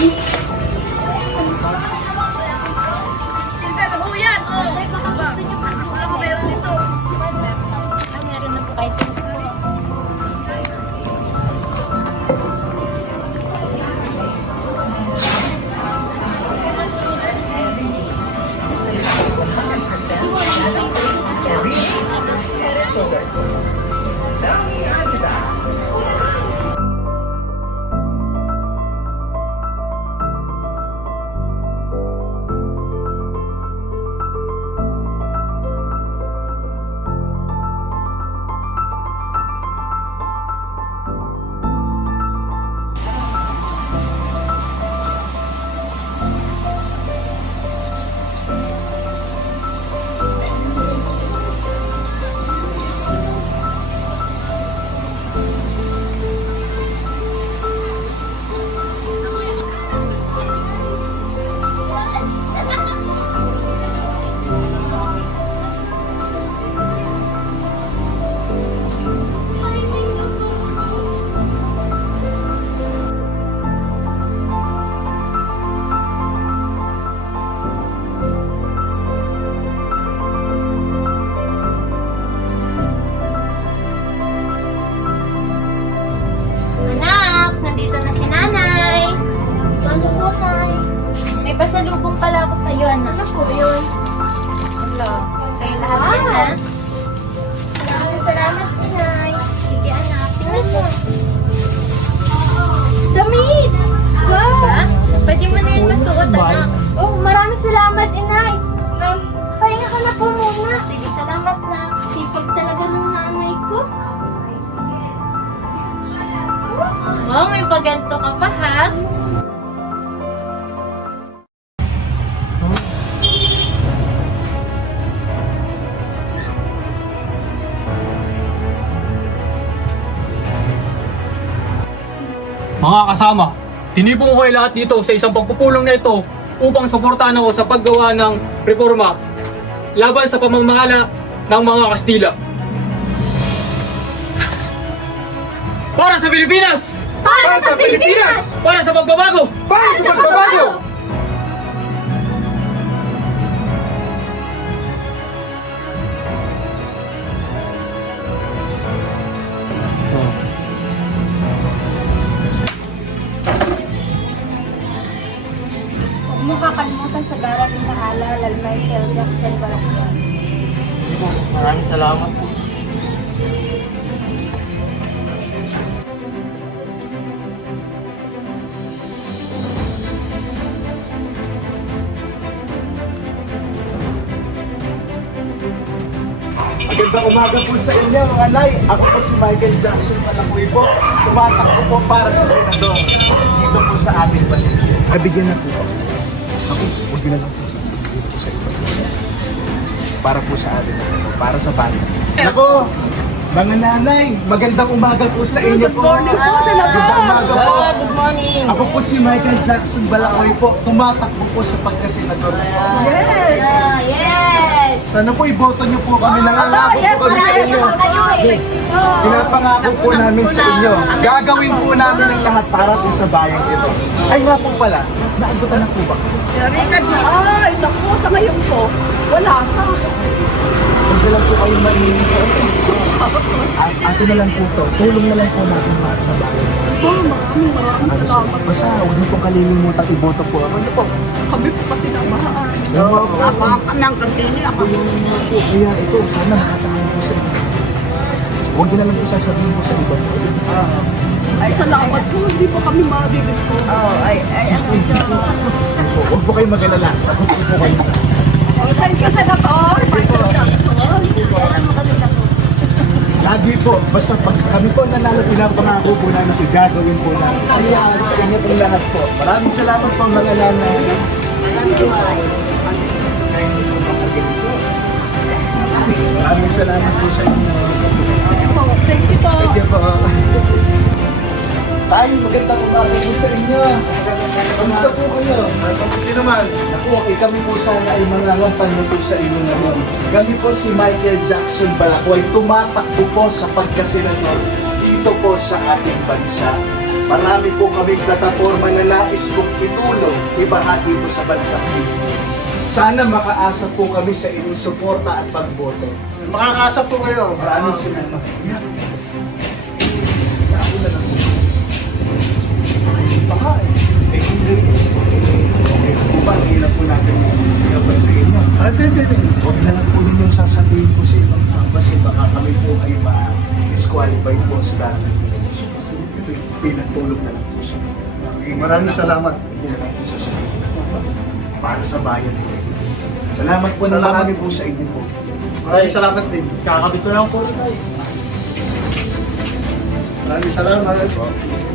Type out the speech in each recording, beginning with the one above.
Silver, huyan! Oh! Gusto nyo pa? Ako meron dito. Meron na po kayo. Anak, nandito na si nanay. Ano po, nay? May pasalubong pala ako sa'yo, anak. Ano po yun? Hello. Sa'yo lahat yan, ha? Maraming salamat, nay. Sige, anak. Tingnan mo. Damit! Wow! Diba? Pwede mo na yun masuot, anak. Oh, maraming salamat, inay. Pahinga ka na po muna. Sige, salamat na. Hipag talaga ng nanay ko. Wow, may paganto ka pa, ha? Mga kasama, tinipong ko kayo lahat dito sa isang pagpupulong na ito upang suportahan ako sa paggawa ng reforma laban sa pamamahala ng mga Kastila. Para sa Pilipinas! Para sa Pilipinas! Para sa pagbabago! Para sa pagbabago! Huwag mo kakalimutan sa darating na alala, Michael Jackson Balakwan. Maraming salamat po. Magandang umaga po sa inyo mga nay. Ako po si Michael Jackson Malakoy po. Tumatakbo po para sa senador dito po sa aming bansa. Nabigyan na po po. Ako, huwag na lang po. Dito po sa iba. Para po sa atin na po. Para sa bayan. Ako, mga nanay, magandang umaga po sa inyo po. Good morning po, senador. Magandang umaga po. Good morning. Ako po si Michael Jackson Balakoy po. Tumatakbo po sa pagkasenador. Yes! Sana po iboto niyo po kami. Nangangako po kami sa inyo. Pinapangako po namin sa inyo. Gagawin po namin ang lahat para po sa bayan ito. Ay nga po pala, naabutan na po ba? Richard na, ay, naku, sa ngayon po, wala ka. Huwag na lang po kayong mainit po. Ato na lang po to. Tulong na lang po natin para sa bayan. Maraming salamat. Basta huwag niyo pong kalilimutan iboto po. Ano po? Kami po kasi nabahaan. Oo. Kami ang kantini ako. Kaya ito, sana makatulong po sa inyo. Huwag niyo na lang po sasabihin po sa iba. Ay, salamat po, hindi po kami madidisko. Huwag po kayong mag-alala. Sagot po kayo. Thank you, Senator. Michael Jackson. Lagi po, basta pag kami po nanalo, pinapangako po namin siya, gagawin po namin. Kaya sa inyo po lahat po. Maraming salamat po mga nanay. Maraming salamat po sa inyo. Thank you po. Thank you po. Tayo, magandang umaga po sa inyo. Kamusta po kayo? Mabuti naman. Naku, okay, kami po sana ay mangangampan po sa inyo ngayon. Kami po si Michael Jackson Balakoy, tumatakbo po sa pagkasenador dito po sa ating bansa. Marami po kaming plataforma na nais kong itulong, ibahagi po sa bansang Pilipinas. Sana makaasa po kami sa inyong suporta at pagboto. Makakaasa po kayo. Maraming salamat. Yan. Ako na lang po. Ayun pa ka eh. Eh hindi. Okay po ba? Hirap po natin ilaban sa inyo. Hindi. Huwag na lang po ninyong sasabihin po sa ibang tao kasi baka kami po ay ma-disqualify po sa dati. Ito yung pinatulog na lang po sa inyo. Maraming salamat. Hindi na lang po sasabihin. Para sa bayan po. Salamat po na Salamat. marami po sa inyo po. Maraming salamat din. Kakabit ko lang po tayo. Maraming salamat.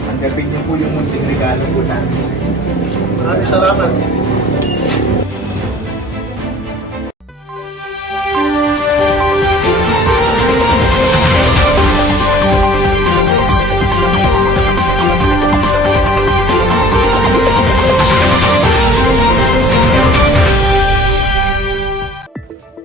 Tanggapin niyo po yung munting regalo po natin sa inyo. Maraming salamat.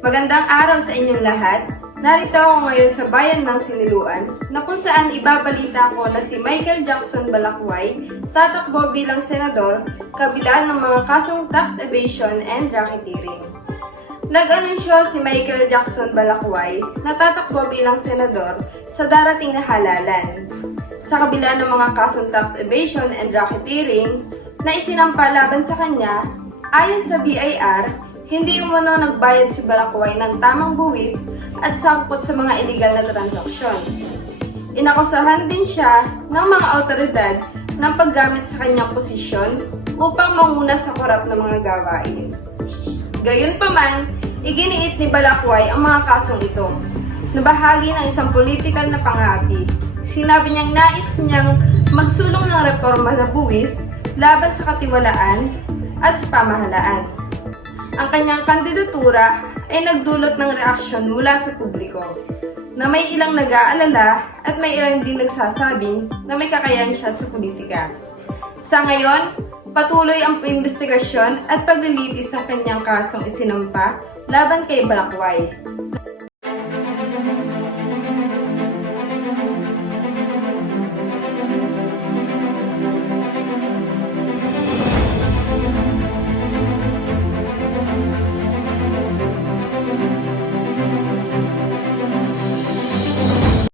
Magandang araw sa inyong lahat. Narito ako ngayon sa bayan ng Siniluan na kung saan ibabalita ko na si Michael Jackson Balakway tatakbo bilang senador kabila ng mga kasong tax evasion and racketeering. Nag-anunsyo si Michael Jackson Balakway na tatakbo bilang senador sa darating na halalan. Sa kabila ng mga kasong tax evasion and racketeering na isinampa laban sa kanya, ayon sa BIR, hindi umano nagbayad si Balakway ng tamang buwis at sangkot sa mga illegal na transaksyon. Inakusahan din siya ng mga awtoridad ng paggamit sa kanyang posisyon upang manguna sa korap ng mga gawain. Gayunpaman, iginiit ni Balakway ang mga kasong ito na bahagi ng isang politikal na pangapi. Sinabi niyang nais niyang magsulong ng reforma na buwis laban sa katiwalaan at sa pamahalaan. Ang kanyang kandidatura ay nagdulot ng reaksyon mula sa publiko na may ilang nag-aalala at may ilang din nagsasabing na may kakayahan siya sa politika. Sa ngayon, patuloy ang investigasyon at paglilitis sa kanyang kasong isinampa laban kay Balakway.